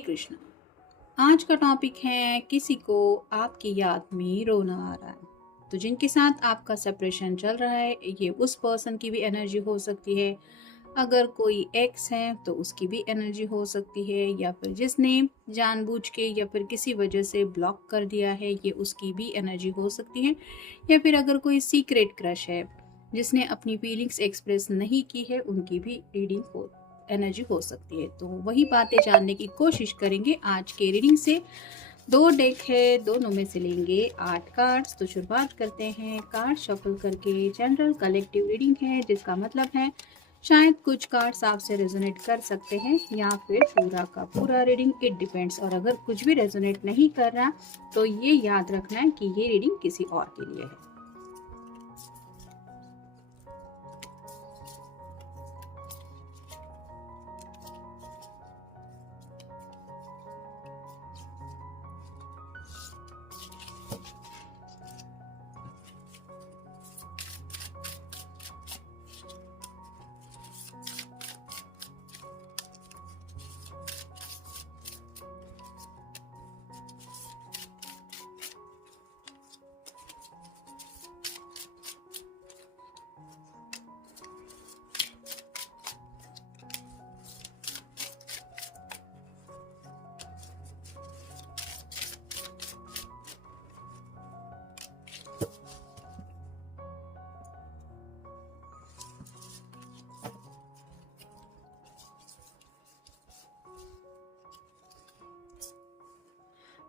कृष्ण। आज का टॉपिक है किसी को आपकी याद में रोना आ रहा है। तो जिनके साथ आपका सेपरेशन चल रहा है ये उस पर्सन की भी एनर्जी हो सकती है। अगर कोई एक्स है तो उसकी भी एनर्जी हो सकती है, या फिर जिसने जानबूझ के या फिर किसी वजह से ब्लॉक कर दिया है ये उसकी भी एनर्जी हो सकती है। या फिर अगर कोई सीक्रेट क्रश है जिसने अपनी फीलिंग्स एक्सप्रेस नहीं की है उनकी भी रीडिंग हो एनर्जी हो सकती है। तो वही बातें जानने की कोशिश करेंगे आज के रीडिंग से। दो डेक है, दोनों में से लेंगे 8 कार्ड्स। तो शुरुआत करते हैं कार्ड शफल करके। जनरल कलेक्टिव रीडिंग है जिसका मतलब है शायद कुछ कार्ड्स आपसे रेजोनेट कर सकते हैं या फिर पूरा का पूरा रीडिंग, इट डिपेंड्स। और अगर कुछ भी रेजोनेट नहीं कर रहा तो ये याद रखना है कि ये रीडिंग किसी और के लिए है।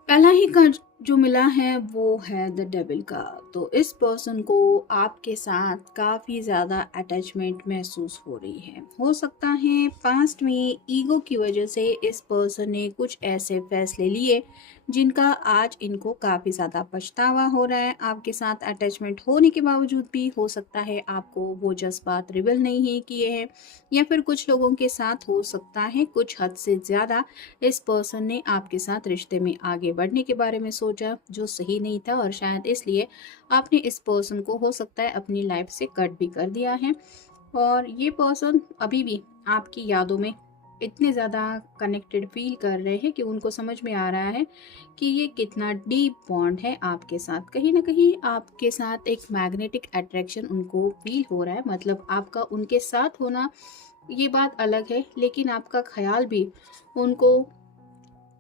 पहला ही कार्ड जो मिला है वो है द डेविल का। तो इस पर्सन को आपके साथ काफ़ी ज़्यादा अटैचमेंट महसूस हो रही है। हो सकता है पास्ट में ईगो की वजह से इस पर्सन ने कुछ ऐसे फैसले लिए जिनका आज इनको काफ़ी ज़्यादा पछतावा हो रहा है। आपके साथ अटैचमेंट होने के बावजूद भी हो सकता है आपको वो जज्बात रिवील नहीं किए हैं, या फिर कुछ लोगों के साथ हो सकता है कुछ हद से ज़्यादा इस पर्सन ने आपके साथ रिश्ते में आगे बढ़ने के बारे में सोचा जो सही नहीं था, और शायद इसलिए आपने इस पर्सन को हो सकता है अपनी लाइफ से कट भी कर दिया है। और ये पर्सन अभी भी आपकी यादों में इतने ज़्यादा कनेक्टेड फील कर रहे हैं कि उनको समझ में आ रहा है कि ये कितना डीप बॉन्ड है आपके साथ। कहीं ना कहीं आपके साथ एक मैग्नेटिक अट्रैक्शन उनको फील हो रहा है। मतलब आपका उनके साथ होना ये बात अलग है, लेकिन आपका ख्याल भी उनको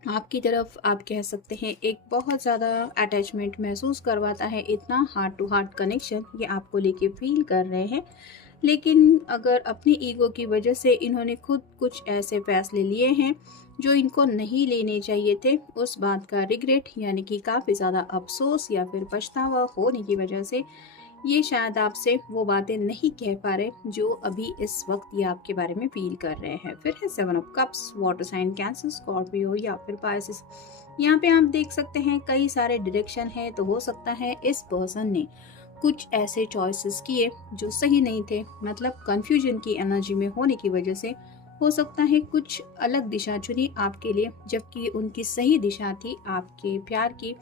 आपकी तरफ आप कह सकते हैं एक बहुत ज़्यादा अटैचमेंट महसूस करवाता है। इतना हार्ट टू हार्ट कनेक्शन ये आपको लेके फील कर रहे हैं। लेकिन अगर अपनी ईगो की वजह से इन्होंने खुद कुछ ऐसे फैसले लिए हैं जो इनको नहीं लेने चाहिए थे, उस बात का रिग्रेट यानी कि काफ़ी ज़्यादा अफसोस या फिर पछतावा होने की वजह से ये शायद आपसे वो बातें नहीं कह पा रहे जो अभी इस वक्त ये आपके बारे में फील कर रहे हैं। फिर है 7 of cups, water sign Cancer, Scorpio या फिर पाइसिस। यहाँ पे आप देख सकते हैं कई सारे डायरेक्शन है। तो हो सकता है इस पर्सन ने कुछ ऐसे चॉइसेस किए जो सही नहीं थे। मतलब कंफ्यूजन की एनर्जी में होने की वजह से हो सकता है कुछ अलग दिशा चुनी आपके लिए, जबकि उनकी सही दिशा थी आपके प्यार की।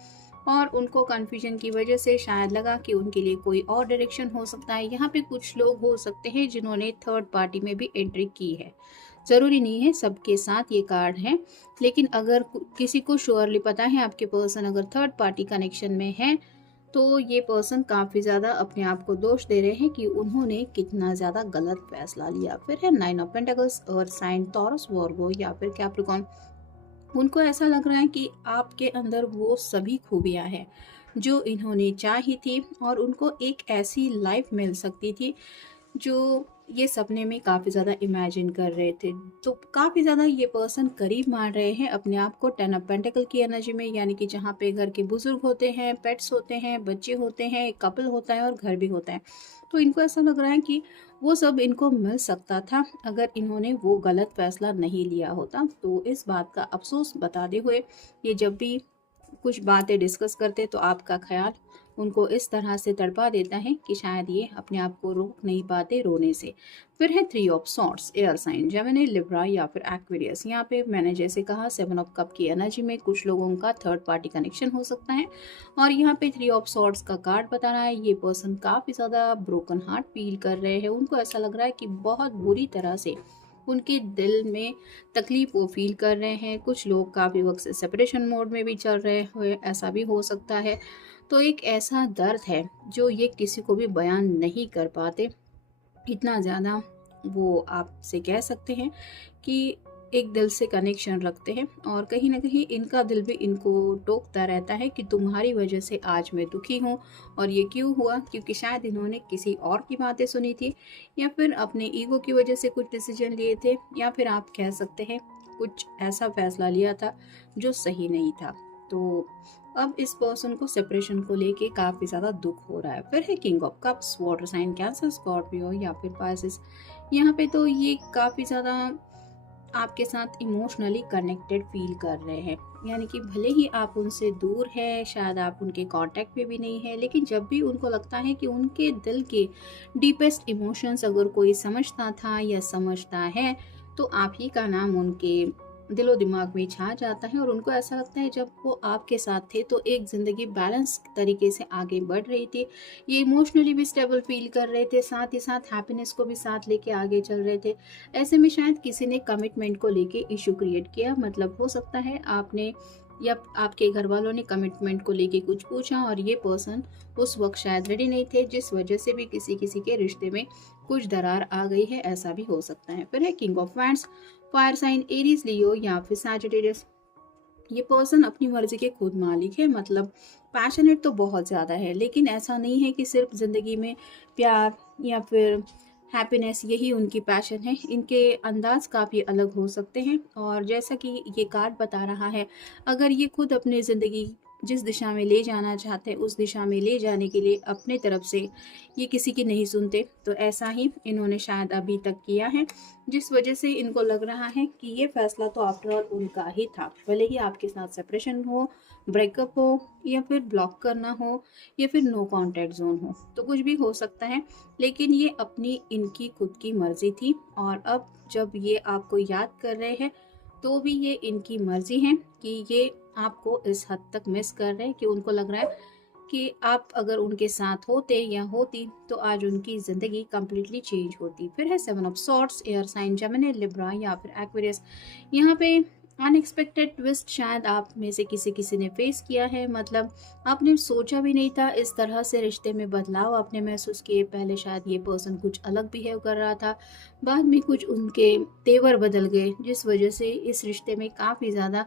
और उनको कन्फ्यूजन की वजह से शायद लगा कि उनके लिए कोई और डायरेक्शन हो सकता है। यहाँ पे कुछ लोग हो सकते हैं जिन्होंने थर्ड पार्टी में भी एंट्री की है। ज़रूरी नहीं है सबके साथ ये कार्ड है, लेकिन अगर किसी को श्योरली पता है आपके पर्सन अगर थर्ड पार्टी कनेक्शन में है तो ये पर्सन काफ़ी ज़्यादा अपने आप को दोष दे रहे हैं कि उन्होंने कितना ज़्यादा गलत फैसला लिया। फिर है 9 ऑफ पेंटाकल्स और साइन टॉरस, वर्गो या फिर कैप्रिकॉर्न। उनको ऐसा लग रहा है कि आपके अंदर वो सभी खूबियाँ हैं जो इन्होंने चाही थी, और उनको एक ऐसी लाइफ मिल सकती थी जो ये सपने में काफ़ी ज़्यादा इमेजिन कर रहे थे। तो काफ़ी ज़्यादा ये पर्सन करीब मान रहे हैं अपने आप को 10 ऑफ पेंटिकल की एनर्जी में, यानी कि जहाँ पे घर के बुजुर्ग होते हैं, पेट्स होते हैं, बच्चे होते हैं, एक कपल होता है और घर भी होता है। तो इनको ऐसा लग रहा है कि वो सब इनको मिल सकता था अगर इन्होंने वो गलत फैसला नहीं लिया होता। तो इस बात का अफसोस बताते हुए ये जब भी कुछ बातें डिस्कस करते तो आपका ख्याल उनको इस तरह से तड़पा देता है कि शायद ये अपने आप को रोक नहीं पाते रोने से। फिर है 3 of swords, air sign, Gemini, Libra या फिर एक्वेरियस। यहाँ पे मैंने जैसे कहा 7 ऑफ कप की एनर्जी में कुछ लोगों का थर्ड पार्टी कनेक्शन हो सकता है। और यहाँ पे 3 ऑफ सॉर्ड्स का कार्ड बता रहा है ये पर्सन काफ़ी ज़्यादा ब्रोकन हार्ट फील कर रहे हैं। उनको ऐसा लग रहा है कि बहुत बुरी तरह से उनके दिल में तकलीफ वो फील कर रहे हैं। कुछ लोग काफ़ी वक्त से सेपरेशन मोड में भी चल रहे हुए, ऐसा भी हो सकता है। तो एक ऐसा दर्द है जो ये किसी को भी बयान नहीं कर पाते, इतना ज़्यादा वो आपसे कह सकते हैं कि एक दिल से कनेक्शन रखते हैं, और कहीं न कहीं इनका दिल भी इनको टोकता रहता है कि तुम्हारी वजह से आज मैं दुखी हूँ। और ये क्यों हुआ? क्योंकि शायद इन्होंने किसी और की बातें सुनी थी, या फिर अपने ईगो की वजह से कुछ डिसीजन लिए थे, या फिर आप कह सकते हैं कुछ ऐसा फैसला लिया था जो सही नहीं था। तो अब इस पर्सन को सेपरेशन को लेके काफ़ी ज़्यादा दुख हो रहा है। फिर है king of cups, water sign Cancer, Scorpio या फिर पाइसेस। यहाँ पे तो ये काफ़ी ज़्यादा आपके साथ इमोशनली कनेक्टेड फील कर रहे हैं, यानी कि भले ही आप उनसे दूर हैं, शायद आप उनके कांटेक्ट पे भी नहीं है, लेकिन जब भी उनको लगता है कि उनके दिल के डीपेस्ट इमोशंस अगर कोई समझता था या समझता है, तो आप ही का नाम उनके दिलो दिमाग में छा जाता है। और उनको ऐसा लगता है जब वो आपके साथ थे तो एक ज़िंदगी बैलेंस तरीके से आगे बढ़ रही थी। ये इमोशनली भी स्टेबल फील कर रहे थे, साथ ही साथ हैप्पीनेस को भी साथ लेके आगे चल रहे थे। ऐसे में शायद किसी ने कमिटमेंट को लेके इशू क्रिएट किया, मतलब हो सकता है आपने या आपके घर वालों ने कमिटमेंट को लेके कुछ पूछा, और ये पर्सन उस वक्त शायद रेडी नहीं थे, जिस वजह से भी किसी किसी के रिश्ते में कुछ दरार आ गई है, ऐसा भी हो सकता है। फिर है king of Wands, fire sign Aries, Leo या फिर सैजिटेरियस। ये पर्सन अपनी मर्जी के खुद मालिक है, मतलब पैशनेट तो बहुत ज़्यादा है, लेकिन ऐसा नहीं है कि सिर्फ ज़िंदगी में प्यार या फिर हैप्पीनेस यही उनकी पैशन है। इनके अंदाज काफ़ी अलग हो सकते हैं, और जैसा कि ये कार्ड बता रहा है, अगर ये खुद अपनी ज़िंदगी जिस दिशा में ले जाना चाहते हैं उस दिशा में ले जाने के लिए अपने तरफ से ये किसी की नहीं सुनते, तो ऐसा ही इन्होंने शायद अभी तक किया है, जिस वजह से इनको लग रहा है कि ये फैसला तो आफ्टर ऑल उनका ही था। भले ही आपके साथ सेपरेशन हो, ब्रेकअप हो, या फिर ब्लॉक करना हो, या फिर नो कांटेक्ट जोन हो, तो कुछ भी हो सकता है, लेकिन ये अपनी इनकी खुद की मर्जी थी। और अब जब ये आपको याद कर रहे हैं तो भी ये इनकी मर्जी है कि ये आपको इस हद तक मिस कर रहे हैं कि उनको लग रहा है कि आप अगर उनके साथ होते या होती तो आज उनकी ज़िंदगी कम्प्लीटली चेंज होती। फिर है seven of swords, air sign Gemini, Libra या फिर एक्वेरियस। यहाँ पे अनएक्सपेक्टेड ट्विस्ट शायद आप में से किसी किसी ने फेस किया है, मतलब आपने सोचा भी नहीं था इस तरह से रिश्ते में बदलाव आपने महसूस किए। पहले शायद ये पर्सन कुछ अलग बिहेव कर रहा था, बाद में कुछ उनके तेवर बदल गए, जिस वजह से इस रिश्ते में काफ़ी ज़्यादा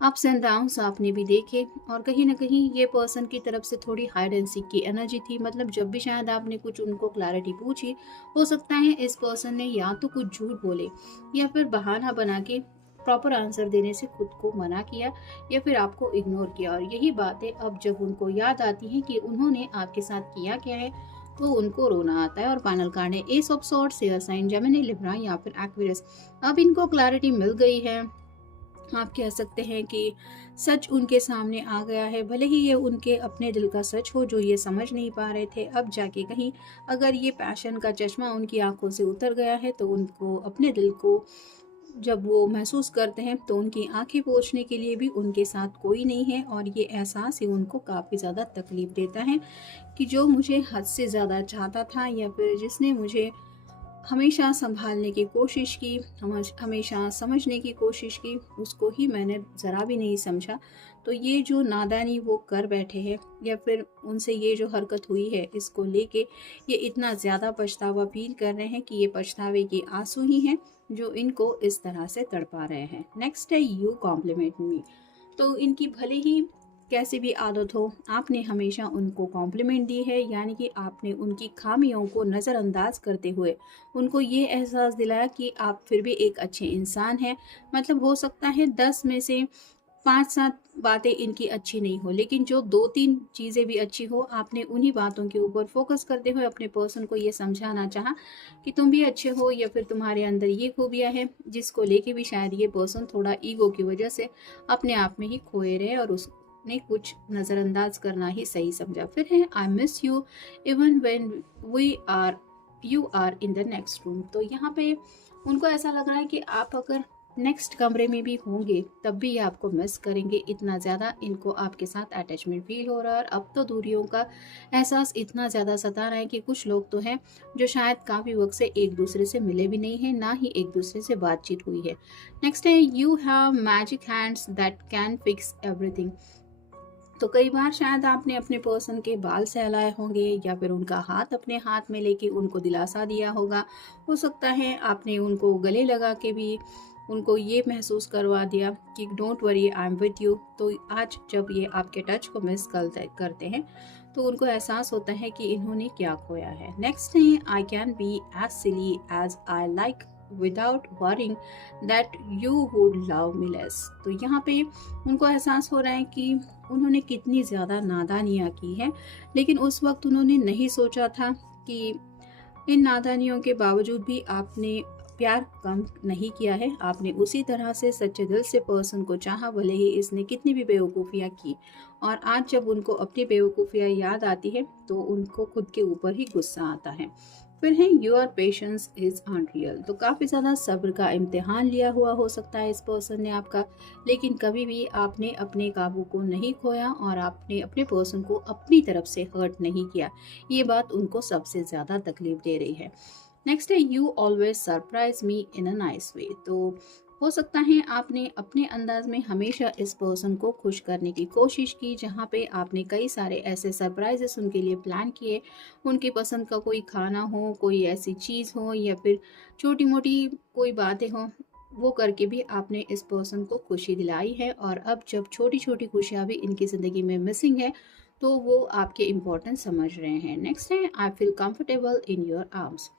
अप्स एंड डाउन्स आपने भी देखे। और कहीं ना कहीं ये पर्सन की तरफ से थोड़ी हाइड एंड सीक की एनर्जी थी, मतलब जब भी शायद आपने कुछ उनको क्लैरिटी पूछी, हो सकता है इस पर्सन ने या तो कुछ झूठ बोले या फिर बहाना बना के प्रॉपर आंसर देने से खुद को मना किया, या फिर आपको इग्नोर किया। और यही बातें अब जब उनको याद आती हैं कि उन्होंने आपके साथ किया क्या है, तो उनको रोना आता है। और फाइनल कार्ड है ace of swords, air sign Gemini, Libra या फिर एक्वेरियस। अब इनको क्लैरिटी मिल गई है, आप कह सकते हैं कि सच उनके सामने आ गया है। भले ही ये उनके अपने दिल का सच हो जो ये समझ नहीं पा रहे थे, अब जाके कहीं अगर ये पैशन का चश्मा उनकी आंखों से उतर गया है, तो उनको अपने दिल को जब वो महसूस करते हैं तो उनकी आंखें पोंछने के लिए भी उनके साथ कोई नहीं है। और ये एहसास ही उनको काफ़ी ज़्यादा तकलीफ देता है कि जो मुझे हद से ज़्यादा चाहता था, या फिर जिसने मुझे हमेशा संभालने की कोशिश की, हमेशा समझने की कोशिश की, उसको ही मैंने ज़रा भी नहीं समझा। तो ये जो नादानी वो कर बैठे हैं, या फिर उनसे ये जो हरकत हुई है, इसको लेके ये इतना ज़्यादा पछतावा फील कर रहे हैं कि ये पछतावे के आंसू ही हैं जो इनको इस तरह से तड़पा रहे हैं। नेक्स्ट है यू कॉम्प्लीमेंट मी। तो इनकी भले ही कैसी भी आदत हो, आपने हमेशा उनको कॉम्प्लीमेंट दी है, यानी कि आपने उनकी खामियों को नज़रअंदाज करते हुए उनको ये एहसास दिलाया कि आप फिर भी एक अच्छे इंसान हैं। मतलब हो सकता है 10 में से 5-7 बातें इनकी अच्छी नहीं हो, लेकिन जो 2-3 चीज़ें भी अच्छी हो, आपने उन्हीं बातों के ऊपर फोकस करते हुए अपने पर्सन को ये समझाना चाहा कि तुम भी अच्छे हो, या फिर तुम्हारे अंदर ये खूबियाँ हैं जिसको लेके भी शायद ये पर्सन थोड़ा ईगो की वजह से अपने आप में ही खोए रहे और उसने कुछ नज़रअंदाज करना ही सही समझा। फिर है I miss you even when we are you are in the next room. तो यहाँ पे उनको ऐसा लग रहा है कि आप अगर नेक्स्ट कमरे में भी होंगे तब भी ये आपको मिस करेंगे, इतना ज़्यादा इनको आपके साथ अटैचमेंट फील हो रहा है। और अब तो दूरियों का एहसास इतना ज़्यादा सता रहा है कि कुछ लोग तो हैं जो शायद काफ़ी वक्त से एक दूसरे से मिले भी नहीं हैं, ना ही एक दूसरे से बातचीत हुई है। नेक्स्ट है you have magic hands that can fix everything. तो कई बार शायद आपने अपने पर्सन के बाल सहलाए होंगे या फिर उनका हाथ अपने हाथ में लेके उनको दिलासा दिया होगा। हो सकता है आपने उनको गले लगा के भी उनको ये महसूस करवा दिया कि don't worry I am with you. तो आज जब ये आपके टच को मिस करते हैं तो उनको एहसास होता है कि इन्होंने क्या खोया है। नेक्स्ट है I can be as silly as I like without worrying that you would love me less. तो यहाँ पे उनको एहसास हो रहा है कि उन्होंने कितनी ज़्यादा नादानियाँ की हैं, लेकिन उस वक्त उन्होंने नहीं सोचा था कि इन नादानियों के बावजूद भी आपने प्यार कम नहीं किया है। आपने उसी तरह से सच्चे दिल से पर्सन को चाहा, भले ही इसने कितनी भी बेवकूफ़ियाँ की। और आज जब उनको अपनी बेवकूफ़ियाँ याद आती है तो उनको खुद के ऊपर ही गुस्सा आता है। फिर है योर पेशेंस इज़ अनरियल। तो काफ़ी ज़्यादा सब्र का इम्तिहान लिया हुआ हो सकता है इस पर्सन ने आपका, लेकिन कभी भी आपने अपने काबू को नहीं खोया और आपने अपने पर्सन को अपनी तरफ से हर्ट नहीं किया। ये बात उनको सबसे ज़्यादा तकलीफ दे रही है। नेक्स्ट है you always surprise me in a nice way. तो हो सकता है आपने अपने अंदाज में हमेशा इस पर्सन को खुश करने की कोशिश की, जहाँ पे आपने कई सारे ऐसे सरप्राइजेस उनके लिए प्लान किए। उनकी पसंद का कोई खाना हो, कोई ऐसी चीज़ हो या फिर छोटी मोटी कोई बातें हों, वो करके भी आपने इस पर्सन को खुशी दिलाई है। और अब जब छोटी छोटी खुशियाँ भी इनकी ज़िंदगी में मिसिंग है तो वो आपके इम्पोर्टेंस समझ रहे हैं। नेक्स्ट है I feel comfortable in your arms.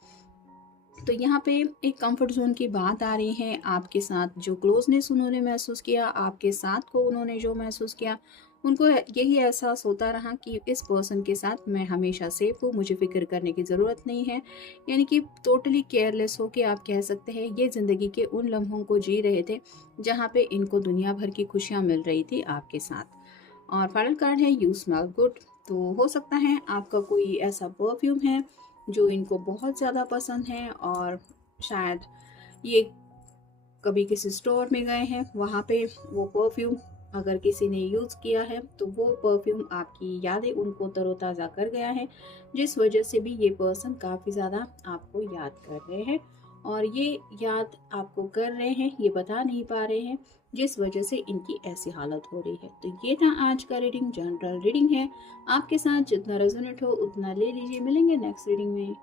तो यहाँ पे एक कंफर्ट जोन की बात आ रही है। आपके साथ जो क्लोजनेस उन्होंने महसूस किया, आपके साथ को उन्होंने जो महसूस किया, उनको यही एहसास होता रहा कि इस पर्सन के साथ मैं हमेशा सेफ हूँ, मुझे फ़िक्र करने की ज़रूरत नहीं है। यानी कि टोटली केयरलेस हो के आप कह सकते हैं ये ज़िंदगी के उन लम्हों को जी रहे थे जहाँ पे इनको दुनिया भर की खुशियाँ मिल रही थी आपके साथ। और फाइनल कार्ड है यू स्मेल गुड। तो हो सकता है आपका कोई ऐसा परफ्यूम है जो इनको बहुत ज़्यादा पसंद है और शायद ये कभी किसी स्टोर में गए हैं, वहाँ पे वो परफ्यूम अगर किसी ने यूज़ किया है तो वो परफ्यूम आपकी यादें उनको तरोताज़ा कर गया है, जिस वजह से भी ये पर्सन काफ़ी ज़्यादा आपको याद कर रहे हैं। और ये याद आपको कर रहे हैं, ये बता नहीं पा रहे हैं, जिस वजह से इनकी ऐसी हालत हो रही है। तो ये था आज का रीडिंग, जनरल रीडिंग है। आपके साथ जितना रेजोनेट हो उतना ले लीजिए। मिलेंगे नेक्स्ट रीडिंग में।